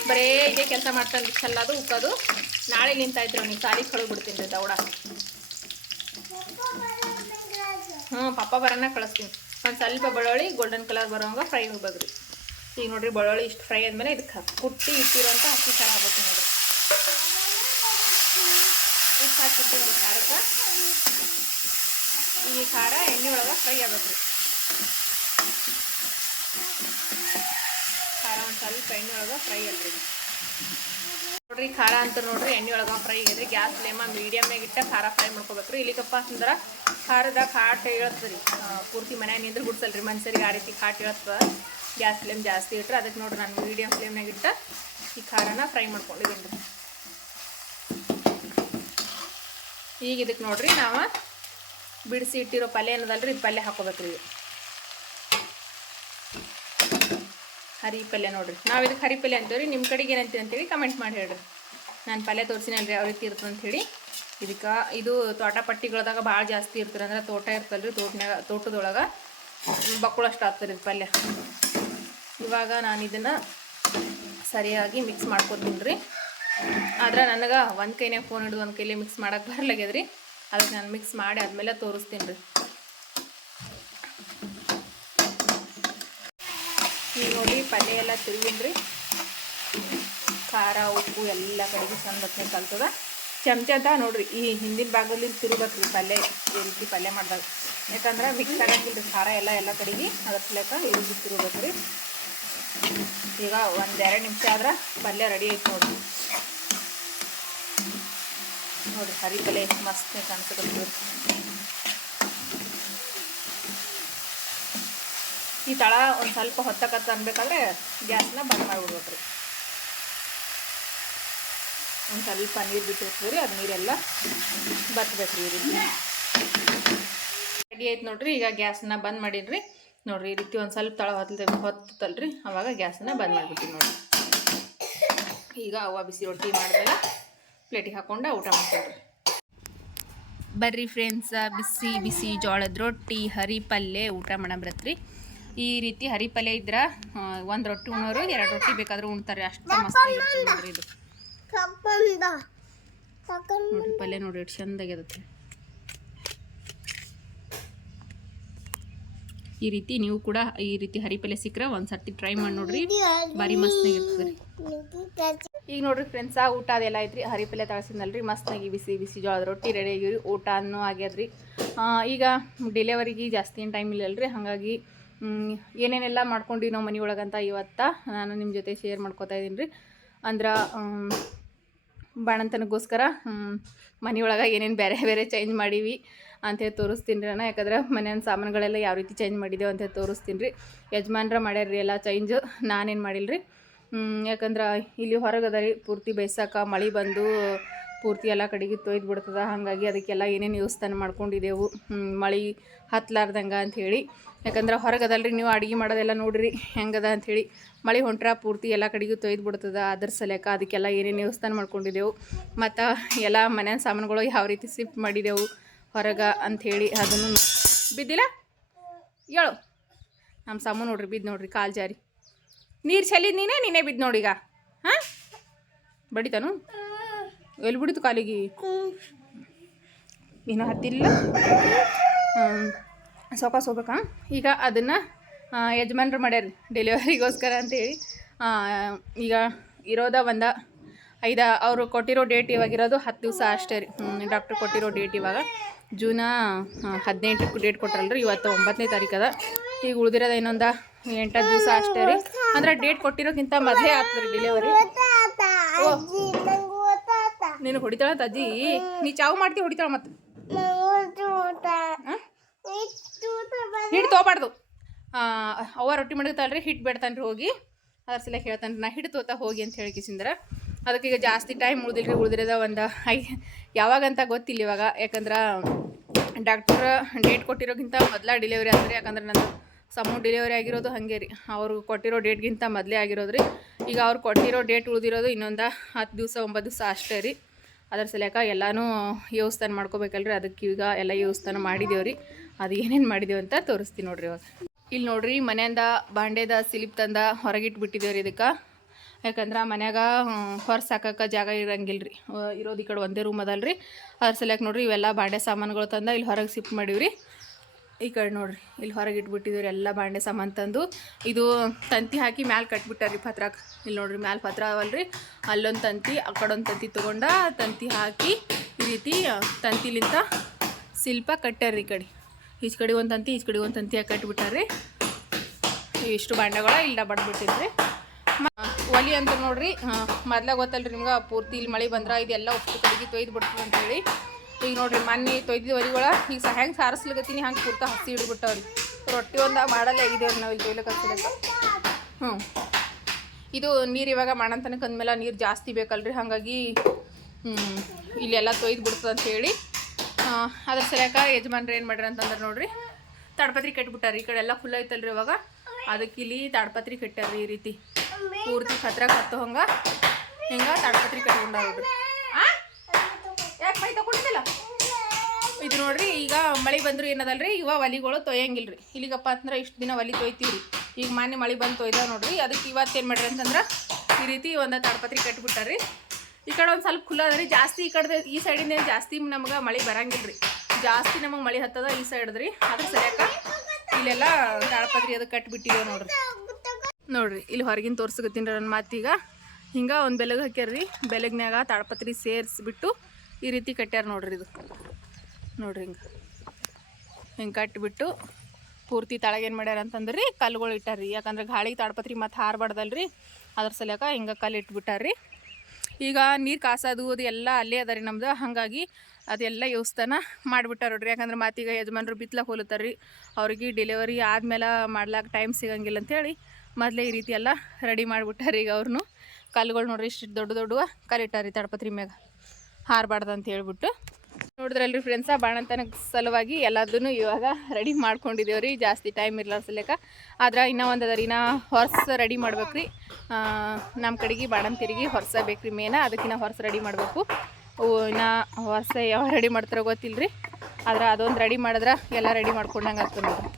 ಬರೇ ಇದೇ ಕೆಲಸ ಮಾಡ್ತಾನೆ ಚೆಲ್ಲೋದು ಉಕ್ಕೋದು. ನಾಳೆ ನಿಂತಾಯ್ತು ನೀವು ಸಾಲಿಗೆ ಕಳಿಗೆ ಬಿಡ್ತೀನಿ ರೀ ದೌಡ. ಹ್ಞೂ ಪಪ್ಪ ಬರೋಣ ಕಳಿಸ್ತೀನಿ. ಒಂದು ಸ್ವಲ್ಪ ಬೆಳ್ಳುಳ್ಳಿ ಗೋಲ್ಡನ್ ಕಲರ್ ಬರೋಂಗೆ ಫ್ರೈ ಹೋಗ್ಬೇಕ್ರಿ. ಈಗ ನೋಡ್ರಿ ಬೆಳ್ಳುಳ್ಳಿ ಇಷ್ಟು ಫ್ರೈ ಆದಮೇಲೆ ಇದಕ್ಕೆ ಕುಟ್ಟಿ ಇಟ್ಟಿರೋಂಥ ಹಸಿ ಖಾರ ಆಗುತ್ತೆ ನೋಡ್ರಿ. ಉಪ್ಪು ಹಾಕಿದ್ದೀನಿ ರೀ ಖಾರಕ್ಕೆ. ಈ ಖಾರ ಎಣ್ಣೆ ಒಳಗೆ ಫ್ರೈ ಆಗ್ಬೇಕ್ರಿ. ಖಾರ ಒಂದು ಸ್ವಲ್ಪ ಎಣ್ಣೆ ಒಳಗೆ ಫ್ರೈ ಅಲ್ರಿ ನೋಡ್ರಿ ಖಾರ ಅಂತ ನೋಡ್ರಿ ಎಣ್ಣೆ ಒಳಗೆ ಫ್ರೈ ಆಗಿದ್ರಿ. ಗ್ಯಾಸ್ ಫ್ಲೇಮ ಮೀಡಿಯಮ್ನಾಗ ಇಟ್ಟ ಖಾರ ಫ್ರೈ ಮಾಡ್ಕೋಬೇಕ್ರಿ. ಇಲ್ಲಿಗಪ್ಪ ಅಂತಂದ್ರೆ ಖಾರದ ಕಾಟ್ ಹೇಳ್ತದೆ ರೀ ಪೂರ್ತಿ ಮನ್ಯಾಗ ನಿಂದ್ರೆ ಗುಡ್ಸಲ್ರಿ ಮನ್ಸರಿಗೆ ಆ ರೀತಿ ಕಾಟ್ ಹೇಳ್ತದ. ಗ್ಯಾಸ್ ಫ್ಲೇಮ್ ಜಾಸ್ತಿ ಇಟ್ರೆ ಅದಕ್ಕೆ ನೋಡ್ರಿ ನಾನು ಮೀಡಿಯಮ್ ಫ್ಲೇಮ್ನಾಗ ಇಟ್ಟ ಈ ಖಾರನ ಫ್ರೈ ಮಾಡ್ಕೊಂಡಿದ್ದೀನಿ. ರೀ ಈಗ ಇದಕ್ಕೆ ನೋಡ್ರಿ ನಾವು ಬಿಡಿಸಿ ಇಟ್ಟಿರೋ ಪಲ್ಯ ಏನದಲ್ರಿ? ಇದು ಪಲ್ಯ ಹಾಕೋಬೇಕ್ರಿ ಇದು ಹರಿ ಪಲ್ಯ ನೋಡ್ರಿ. ನಾವು ಇದಕ್ಕೆ ಹರಿ ಪಲ್ಯ ಅಂತೀವಿ ನಿಮ್ಮ ಕಡೆಗೆ ಏನಂತೀವಿ ಅಂತೇಳಿ ಕಮೆಂಟ್ ಮಾಡಿ ಹೇಳ್ರಿ. ನಾನು ಪಲ್ಯ ತೋರಿಸಿನಲ್ರಿ ಯಾವ ರೀತಿ ಇರ್ತದೆ ಅಂಥೇಳಿ ಇದಕ್ಕೆ ಇದು ತೋಟ ಪಟ್ಟಿಗಳದಾಗ ಭಾಳ ಜಾಸ್ತಿ ಇರ್ತಾರೆ ಅಂದ್ರೆ ತೋಟ ಇರ್ತಲ್ರಿ ತೋಟನಾಗ ತೋಟದೊಳಗೆ ಬಕ್ಕುಳಷ್ಟು ಆಗ್ತದೆ ಇದು ಪಲ್ಯ. ಇವಾಗ ನಾನು ಇದನ್ನು ಸರಿಯಾಗಿ ಮಿಕ್ಸ್ ಮಾಡ್ಕೊತೀನಿ ರೀ. ಆದ್ರೆ ನನಗೆ ಒಂದು ಕೈನೇ ಫೋನ್ ಹಿಡಿದು ಒಂದು ಕೈಲಿ ಮಿಕ್ಸ್ ಮಾಡೋಕೆ ಬರಲಾಗ್ಯದ ರೀ ಅದಕ್ಕೆ ನಾನು ಮಿಕ್ಸ್ ಮಾಡಿ ಆದಮೇಲೆ ತೋರಿಸ್ತೀನಿ ರೀ. ಈಗ ನೋಡಿ ಪಲ್ಯ ಎಲ್ಲ ತಿರುಗಿನ್ರಿ ಖಾರ, ಉಪ್ಪು ಎಲ್ಲ ಕಡೆಗೆ ಚಂದ ಕಲ್ತದ. ಚಮಚ ಅಂತ ನೋಡ್ರಿ, ಈ ಹಿಂದಿನ ಭಾಗದಲ್ಲಿ ತಿರುಗತ್ರಿ ಪಲ್ಯ, ಈ ರೀತಿ ಪಲ್ಯ ಮಾಡಿದಾಗ. ಯಾಕಂದ್ರೆ ಮಿಕ್ಸ್ ಆಗಂಗಿಲ್ಲ ರೀ ಖಾರ ಎಲ್ಲ ಎಲ್ಲ ಕಡೆಗೆ ಅದ್ರ ಲೆಕ್ಕ ಈ ರೀತಿ ತಿರುಗತ್ರಿ. ಈಗ ಒಂದೆರಡು ನಿಮಿಷ ಆದ್ರೆ ಪಲ್ಯ ರೆಡಿ ಐತೆ ನೋಡ್ರಿ ನೋಡಿ ಹರಿ ಪಲ್ಯ ಎಷ್ಟು ಮಸ್ತ್ ಕಾಣಿಸ್ತದೆ ಈ ತಳ ಒಂದು ಸ್ವಲ್ಪ ಹೊತ್ತಕತ್ತ ಅನ್ಬೇಕಾದ್ರೆ ಗ್ಯಾಸ್ನ ಬಂದ್ ಮಾಡಿಬಿಡ್ಬೇಕ್ರಿ ಒಂದು ಸ್ವಲ್ಪ ನೀರು ಬಿಟ್ಟಿರ್ತೀವಿ ರೀ, ಅದು ನೀರೆಲ್ಲ ಬತ್ಬೇಕ್ರಿ ಈ ರೀತಿ ರೆಡಿ ಆಯ್ತು ನೋಡ್ರಿ, ಈಗ ಗ್ಯಾಸ್ನ ಬಂದ್ ಮಾಡೀನಿ ನೋಡ್ರಿ ಈ ರೀತಿ ಒಂದು ಸ್ವಲ್ಪ ತಳ ಹೊತ್ತಲ್ ಹೊತ್ತಲ್ರಿ ಅವಾಗ ಗ್ಯಾಸನ್ನು ಬಂದ್ ಮಾಡಿಬಿಟ್ಟಿನಿ ನೋಡಿ ಈಗ ಅವ ಬಿಸಿ ರೊಟ್ಟಿ ಮಾಡಿದಾಗ ಪ್ಲೇಟಿಗೆ ಹಾಕೊಂಡು ಊಟ ಮಾಡ್ತೀವಿ ಬರ್ರಿ ಫ್ರೆಂಡ್ಸ ಬಿಸಿ ಬಿಸಿ ಜೋಳದ ರೊಟ್ಟಿ ಹರಿ ಪಲ್ಯ ಊಟ ಮಾಡಬ್ರತ್ರಿ ಈ ರೀತಿ ಹರಿ ಪಲ್ಯ ಇದ್ರೆ ಒಂದು ರೊಟ್ಟಿ ಉಣ್ಣೋರು ಎರಡು ರೊಟ್ಟಿ ಬೇಕಾದರೂ ಉಣ್ತಾರೆ. ಅಷ್ಟು ಮಸ್ತ್ ನೋಡ್ರಿ ಇದು. ನೋಡ್ರಿ ಪಲ್ಯ ನೋಡ್ರಿ ಎಷ್ಟು ಚಂದಾಗ್ಯದತ್ರಿ ಈ ರೀತಿ ನೀವು ಕೂಡ ಈ ರೀತಿ ಹರಿಪಲ್ಲೆ ಸಿಕ್ಕರೆ ಒಂದು ಸರ್ತಿ ಟ್ರೈ ಮಾಡಿ ನೋಡ್ರಿ. ಭಾರಿ ಮಸ್ತಾಗಿರ್ತದೆ ರೀ. ಈಗ ನೋಡ್ರಿ ಫ್ರೆಂಡ್ಸ್ ಆ ಊಟ ಅದೆಲ್ಲ ಐತ್ರಿ. ಹರಿ ಪಲ್ಯ ತಳಸಿದ್ನಲ್ರಿ ಮಸ್ತಾಗಿ ಬಿಸಿ ಬಿಸಿ ಜೋಳದ ರೊಟ್ಟಿ ರೆಡಿ ಆಗಿರಿ ಊಟನೂ ಆಗ್ಯದ್ರಿ. ಈಗ ಡೆಲಿವರಿಗೆ ಜಾಸ್ತಿ ಏನು ಟೈಮ್ ಇಲ್ಲಲ್ರಿ. ಹಾಗಾಗಿ ಏನೇನೆಲ್ಲ ಮಾಡ್ಕೊಂಡಿವಿ ನಾವು ಮನೆಯೊಳಗಂತ ಇವತ್ತ ನಾನು ನಿಮ್ಮ ಜೊತೆ ಶೇರ್ ಮಾಡ್ಕೊತಾ ಇದ್ದೀನಿ ರೀ. ಅಂದ್ರೆ ಬಾಣಂತನಗೋಸ್ಕರ ಮನೆಯೊಳಗೆ ಏನೇನು ಬೇರೆ ಬೇರೆ ಚೇಂಜ್ ಮಾಡೀವಿ ಅಂತೇಳಿ ತೋರಿಸ್ತೀನಿ ರೀ ನಾನು ಯಾಕಂದ್ರೆ ಮನೆಯ ಸಾಮಾನುಗಳೆಲ್ಲ ಯಾವ ರೀತಿ ಚೇಂಜ್ ಮಾಡಿದ್ದೇವೆ ಅಂತೇಳಿ ತೋರಿಸ್ತೀನಿ ರೀ. ಯಜಮಾನ್ರ ಮಾಡ್ಯಾರ್ರಿ ಎಲ್ಲ ಚೇಂಜ್ ನಾನೇನು ಮಾಡಿಲ್ಲ ರೀ ಯಾಕಂದ್ರೆ ಇಲ್ಲಿ ಹೊರಗದ ರೀ ಪೂರ್ತಿ ಬೇಯ್ಸಕ್ಕೆ ಮಳೆ ಬಂದು ಪೂರ್ತಿ ಎಲ್ಲ ಕಡೆಗೆ ತೊಯ್ದು ಬಿಡ್ತದ. ಹಾಗಾಗಿ ಅದಕ್ಕೆಲ್ಲ ಏನೇನು ವ್ಯವಸ್ಥೆ ಮಾಡ್ಕೊಂಡಿದ್ದೆವು ಮಳೆ ಹತ್ತಲಾರ್ದಂಗೆ ಅಂಥೇಳಿ ಯಾಕಂದ್ರೆ ಹೊರಗದಲ್ರಿ, ನೀವು ಅಡುಗೆ ಮಾಡೋದೆಲ್ಲ ನೋಡಿರಿ ಹೆಂಗದ ಅಂಥೇಳಿ ಮಳೆ ಹೊಂಟ್ರ ಪೂರ್ತಿ ಎಲ್ಲ ಕಡೆಗೂ ತೊಯ್ದು ಬಿಡ್ತದ ಅದ್ರ ಸಲಕ ಅದಕ್ಕೆಲ್ಲ ಏನೇನು ವ್ಯವಸ್ಥೆ ಮಾಡ್ಕೊಂಡಿದ್ದೆವು ಮತ್ತು ಎಲ್ಲ ಮನೆ ಸಾಮಾನುಗಳು ಯಾವ ರೀತಿ ಶಿಫ್ಟ್ ಮಾಡಿದೆವು ಹೊರಗೆ ಅಂಥೇಳಿ ಅದನ್ನು ಬಿದ್ದಿಲ್ಲ? ಹೇಳು ನಮ್ಮ ಸಾಮಾನು ನೋಡ್ರಿ, ಬಿದ್ದು ನೋಡ್ರಿ, ಕಾಲು ಜಾರಿ. ನೀರು ಚೆಲ್ಲಿದ ನೀನೇ ನೀನೇ ಬಿದ್ದು ನೋಡಿಗ ಹಾಂ? ಬಡಿತಾನು? ಎಲ್ಲಿ ಬಿಡಿತು ಕಾಲಿಗೆ? ಇನ್ನು ಹತ್ತಿಲ್ಲ. ಸೋಕಾ ಹೋಗ್ಬೇಕಾ? ಈಗ ಅದನ್ನು ಯಜಮಾನ್ರು ಮಾಡ್ಯಾರ ಡೆಲಿವರಿಗೋಸ್ಕರ ಅಂತೇಳಿ. ಈಗ ಇರೋದ ಒಂದು ಐದು, ಅವರು ಕೊಟ್ಟಿರೋ ಡೇಟ್ ಇವಾಗಿರೋದು ಹತ್ತು ದಿವಸ ಅಷ್ಟೇ ರೀ. ಡಾಕ್ಟ್ರ್ ಕೊಟ್ಟಿರೋ ಡೇಟ್ ಇವಾಗ. ಜೂನ ಹದಿನೆಂಟಕ್ಕೆ ಡೇಟ್ ಕೊಟ್ರಲ್ರಿ, ಇವತ್ತು ಒಂಬತ್ತನೇ ತಾರೀಕದ. ಈಗ ಉಳಿದಿರೋದು ಇನ್ನೊಂದು ಎಂಟತ್ತು ದಿವಸ ಅಷ್ಟೇ ರೀ. ಅಂದ್ರೆ ಡೇಟ್ ಕೊಟ್ಟಿರೋಕ್ಕಿಂತ ಮೊದಲೇ ಆಗ್ತದೆ ಡೆಲಿವರಿ ನೀನು ಹೊಡಿತಾಳ ತಜ್ಜಿ ನೀ ಚಾವು ಮಾಡ್ತಿ ಹೊಡಿತಾಳ ಮತ್ತೆ. ಹಿಟ್ಟು ತೋಬಾರ್ದು ಅವ್ವ ರೊಟ್ಟಿ ಮಾಡಿರ್ತಾಳ್ರಿ ಹಿಟ್ಟು ಬೇಡ್ತಾನ್ರಿ ಹೋಗಿ. ಅದ್ರ ಸಲ ಹೇಳ್ತಾನೆ ನಾ ಹಿಟ್ಟು ತೋತಾ ಹೋಗಿ ಅಂತ ಹೇಳಿ ಕಿಸಿಂದ್ರ. ಅದಕ್ಕೆ ಈಗ ಜಾಸ್ತಿ ಟೈಮ್ ಉಳ್ದಿಲ್ರಿ, ಉಳ್ದಿರೋದ ಒಂದು ಐ ಯಾವಾಗಂತ ಗೊತ್ತಿಲ್ಲ ಇವಾಗ. ಯಾಕಂದ್ರೆ ಡಾಕ್ಟರ್ ಡೇಟ್ ಕೊಟ್ಟಿರೋಕ್ಕಿಂತ ಮೊದಲ ಡೆಲಿವರಿ ಆದ್ರಿ ಯಾಕಂದ್ರೆ ನನ್ನ ಸಮೂ ಡೆಲಿವರಿ ಆಗಿರೋದು ಹಾಗೆ ರೀ. ಅವರು ಕೊಟ್ಟಿರೋ ಡೇಟ್ಗಿಂತ ಮೊದಲೇ ಆಗಿರೋದು ರೀ ಈಗ ಅವ್ರು ಕೊಟ್ಟಿರೋ ಡೇಟ್ ಉಳಿದಿರೋದು ಇನ್ನೊಂದು ಹತ್ತು ದಿವಸ, ಒಂಬತ್ತು ದಿವಸ ಅಷ್ಟೇ ರೀ. ಅದ್ರ ಸಲಕ ಎಲ್ಲನೂ ವ್ಯವಸ್ಥಾನ ಮಾಡ್ಕೋಬೇಕಲ್ರಿ. ಅದಕ್ಕೆ ಈಗ ಎಲ್ಲ ವ್ಯವಸ್ಥಾನ ಮಾಡಿದೇವ್ರಿ ಅದು ಏನೇನು ಮಾಡಿದೇವು ಅಂತ ತೋರಿಸ್ತೀನಿ ನೋಡ್ರಿ ಇವಾಗ. ಇಲ್ಲಿ ನೋಡ್ರಿ ಮನೆಯಿಂದ ಬಾಂಡೆದ ಸಿಲಿಪ್ ತಂದ ಹೊರಗಿಟ್ಟು ಬಿಟ್ಟಿದ್ದೇವೆ ರೀ ಇದಕ್ಕೆ. ಯಾಕಂದ್ರೆ ಮನ್ಯಾಗ ಹೊರ ಸಾಕಕ್ಕೆ ಜಾಗ ಇರಂಗಿಲ್ಲ ಇರೋದು ಈ ಕಡೆ ಒಂದೇ ರೂಮ್ ಅದಲ್ರಿ. ಅದ್ರ ಸಲಕ್ಕೆ ನೋಡ್ರಿ ಇವೆಲ್ಲ ಬಾಂಡೆ ಸಾಮಾನುಗಳು ತಂದ ಇಲ್ಲಿ ಹೊರಗೆ ಸಿಪ್ ಮಾಡೀವಿ ರೀ ಈ ಕಡೆ ನೋಡ್ರಿ, ಇಲ್ಲಿ ಹೊರಗೆ ಇಟ್ಬಿಟ್ಟಿದ್ರು ಎಲ್ಲ ಬಾಂಡೆ ಸಾಮಾನು ತಂದು. ಇದು ತಂತಿ ಹಾಕಿ ಮ್ಯಾಲೆ ಕಟ್ಬಿಟ್ಟಾರ್ರಿ ಪತ್ರಾಕ್. ಇಲ್ಲಿ ನೋಡ್ರಿ ಮ್ಯಾಲೆ ಪತ್ರ ಅವಲ್ರಿ. ಅಲ್ಲೊಂದು ತಂತಿ ಆ ಕಡೆ ಒಂದು ತಂತಿ ತೊಗೊಂಡ ತಂತಿ ಹಾಕಿ ಈ ರೀತಿ ತಂತಿಲಿಂತ ಶಿಲ್ಪ ಕಟ್ಟಾರ್ರಿ ಈ ಕಡೆ. ಈಚ್ ಕಡೆ ಒಂದು ತಂತಿ, ಈಚ್ ಕಡೆ ಒಂದು ತಂತಿ ಹಾಕಿ ಕಟ್ಬಿಟ್ಟಾರ್ರಿ. ಇಷ್ಟು ಬಾಂಡೆಗಳ ಇಲ್ಲ ಬಡ್ಬಿಟ್ಟಿದ್ರಿ ಒಲಿ ಅಂತ ನೋಡ್ರಿ ಮೊದ್ಲಾಗ ಗೊತ್ತಲ್ರಿ ನಿಮ್ಗೆ ಪೂರ್ತಿ ಇಲ್ಲಿ ಮಳೆ ಬಂದ್ರೆ ಇದೆಲ್ಲ ಉಪ್ಪು ಕಡೆಗೆ ತೊಯ್ದು ಬಿಡ್ತದೆ ಅಂತೇಳಿ ಈಗ ನೋಡ್ರಿ ಮೊನ್ನೆ ತೊಯ್ದಿದ್ದು ಒಲಿಗಳ ಈಗ ಸಹ ಹೆಂಗೆ ಸಾರಿಸ್ಲಿಕತ್ತೀನಿ ಹಂಗೆ ಕುರ್ತಾ ಹಸಿ ಹಿಡ್ಬಿಟ್ಟವ್ರಿ. ರೊಟ್ಟಿ ಒಂದಾಗ ಮಾಡಲ್ಲ ಇದೇವ್ರಿ ನಾವು ಇಲ್ಲಿ ತೊಯ್ಲಕ್ಕೆ ಹಚ್ಚಲಕ್ಕ ಹ್ಞೂ ಇದು ನೀರು ಇವಾಗ ಮಾಡಂತನಕ ಅಂದಮೇಲೆ ನೀರು ಜಾಸ್ತಿ ಬೇಕಲ್ರಿ ಹಾಗಾಗಿ ಇಲ್ಲೆಲ್ಲ ತೊಯ್ದು ಬಿಡ್ತದೆ ಅಂತೇಳಿ ಆ, ಅದ್ರ ಸಲಕ ಯಜಮಾನ್ರು ಏನು ಮಾಡ್ರಿ ಅಂತಂದ್ರೆ ನೋಡ್ರಿ ತಡಪತ್ರಿ ಕಟ್ಬಿಟ್ಟಾರ ಈ ಕಡೆ ಎಲ್ಲ ಫುಲ್ ಐತಲ್ರಿ ಇವಾಗ. ಅದಕ್ಕೆ ಇಲ್ಲಿ ತಾಡ್ಪತ್ರಿ ಕಟ್ಟಾರ ಈ ರೀತಿ. ಪೂರ್ತಿ ಹತ್ರ ಕತ್ತು ಹಂಗೆ ಹಿಂಗೆ ತಾಡ್ಪತ್ರಿ ಕಟ್ಕೊಂಡಾರ ಹಾಂ ಯಾಕೆ ಮೈ ತಗೊಂಡಿಲ್ಲ ಇದು ನೋಡ್ರಿ, ಈಗ ಮಳೆ ಬಂದ್ರು ಏನದಲ್ರಿ? ಇವ ಒಲಿಗಳು ತೊಯ್ಯಂಗಿಲ್ರಿ. ಇಲ್ಲಿಗಪ್ಪ ಅಂದ್ರೆ ಇಷ್ಟು ದಿನ ಒಲಿ ತೊಯ್ತೀವ್ರಿ. ಈಗ ಮಾನ್ಯ ಮಳೆ ಬಂದು ತೊಯ್ದಾವ ನೋಡ್ರಿ. ಅದಕ್ಕೆ ಇವತ್ತು ಏನು ಮಾಡ್ರಿ ಅಂತಂದ್ರೆ, ಈ ರೀತಿ ಒಂದು ತಾಡ್ಪತ್ರಿ ಕಟ್ಬಿಟ್ಟಾರ್ರಿ. ಈ ಕಡೆ ಒಂದು ಸ್ವಲ್ಪ ಖುಲ್ಲ ಅದ ರೀ ಜಾಸ್ತಿ ಈ ಕಡೆ ಈ ಸೈಡಿಂದ ಜಾಸ್ತಿ ನಮ್ಗೆ ಮಳೆ ಬರಂಗಿಲ್ರಿ. ಜಾಸ್ತಿ ನಮಗೆ ಮಳೆ ಹತ್ತದ ಈ ಸೈಡ್ದ್ರಿ. ಅದ್ರ ಸರಿಯಾಕ ಇಲ್ಲೆಲ್ಲ ತಾಡ್ಪತ್ರಿ ಅದಕ್ಕೆ ಕಟ್ಬಿಟ್ಟಿದ್ದೇವೆ ನೋಡ್ರಿ. ನೋಡ್ರಿ, ಇಲ್ಲಿ ಹೊರಗಿನ ತೋರ್ಸಕತ್ತೀನಿ ನನ್ನ ಮಾತೀಗ. ಹಿಂಗೆ ಒಂದು ಬೆಲಗ್ ಹಾಕ್ಯಾರ್ರಿ. ಬೆಲಗ್ನ್ಯಾಗ ತಾಡ್ಪತ್ರಿ ಸೇರಿಸ್ಬಿಟ್ಟು ಈ ರೀತಿ ಕಟ್ಯಾರ ನೋಡ್ರಿ ಇದು. ನೋಡ್ರಿ ಹಿಂಗೆ. ಹಿಂಗೆ ಕಟ್ಬಿಟ್ಟು ಪೂರ್ತಿ ತಳಗೇನು ಮಾಡ್ಯಾರ ಅಂತಂದ್ರೆ ರೀ ಕಲ್ಲುಗಳು ರೀ ಯಾಕಂದ್ರೆ ಗಾಳಿಗೆ ತಾಡ್ಪತ್ರಿ ಮತ್ತು ಹಾರಬಾರ್ದಲ್ರಿ. ಅದ್ರ ಸಲಕ ಹಿಂಗೆ ಕಲ್ಲು ಇಟ್ಬಿಟ್ಟಾರ್ರಿ. ಈಗ ನೀರು ಕಾಸೋದು ಅದು ಎಲ್ಲ ಅಲ್ಲೇ ಅದ ರೀ ನಮ್ದು. ಹಾಗಾಗಿ ಅದೆಲ್ಲ ವ್ಯವಸ್ಥಾನ ಮಾಡಿಬಿಟ್ಟಾರ ನೋಡ್ರಿ. ಯಾಕಂದ್ರೆ ಮಾತೀಗ ಯಜಮಾನ್ರು ಬಿತ್ಲಕ್ಕೆ ಹೋಲತ್ತಾರ ರೀ ಅವ್ರಿಗೆ ಡೆಲಿವರಿ ಆದ್ಮೇಲೆ ಮಾಡ್ಲಾಕ ಟೈಮ್ ಸಿಗಂಗಿಲ್ಲ ಅಂತೇಳಿ ಮೊದಲೇ ಈ ರೀತಿ ಎಲ್ಲ ರೆಡಿ ಮಾಡಿಬಿಟ್ಟಾರ ಈಗ ಅವ್ರನ್ನು ಕಲ್ಲುಗಳು ನೋಡ್ರಿ ಇಷ್ಟು ದೊಡ್ಡ ದೊಡ್ಡ ರೀ ತಡಪತ್ರಿ ಮ್ಯಾಗ. ಹಾರಬಾರ್ದು ಅಂತ ಹೇಳ್ಬಿಟ್ಟು. ನೋಡಿದ್ರಲ್ರಿ ಫ್ರೆಂಡ್ಸ ಬಾಣಂತನ ಸಲುವಾಗಿ ಎಲ್ಲದನ್ನು ಇವಾಗ ರೆಡಿ ಮಾಡ್ಕೊಂಡಿದ್ದೇವೆ ರೀ ಜಾಸ್ತಿ ಟೈಮ್ ಇರಲ್ಲ ಸಲೇಕ ಆದ್ರೆ ಇನ್ನೂ ಒಂದು ಅದರಿನ ಹೊರ್ಸ್ ರೆಡಿ ಮಾಡ್ಬೇಕು ರೀ ನಮ್ಮ ಕಡೆಗೆ ಬಾಣಂತಿರಿಗೆ ಹೊರ್ಸ ಬೇಕು ರೀ ಮೇನ ಅದಕ್ಕಿನ್ನ ಹೊರ್ಸ್ ರೆಡಿ ಮಾಡಬೇಕು. ಇನ್ನು ಹೊರ್ಸ ಯಾವ ರೆಡಿ ಮಾಡ್ತಾರೋ ಗೊತ್ತಿಲ್ಲ ರೀ ಆದ್ರೆ ಅದೊಂದು ರೆಡಿ ಮಾಡಿದ್ರೆ ಎಲ್ಲ ರೆಡಿ ಮಾಡ್ಕೊಂಡಂಗೆ ಆಗ್ತದೆ ನೋಡ್ರಿ.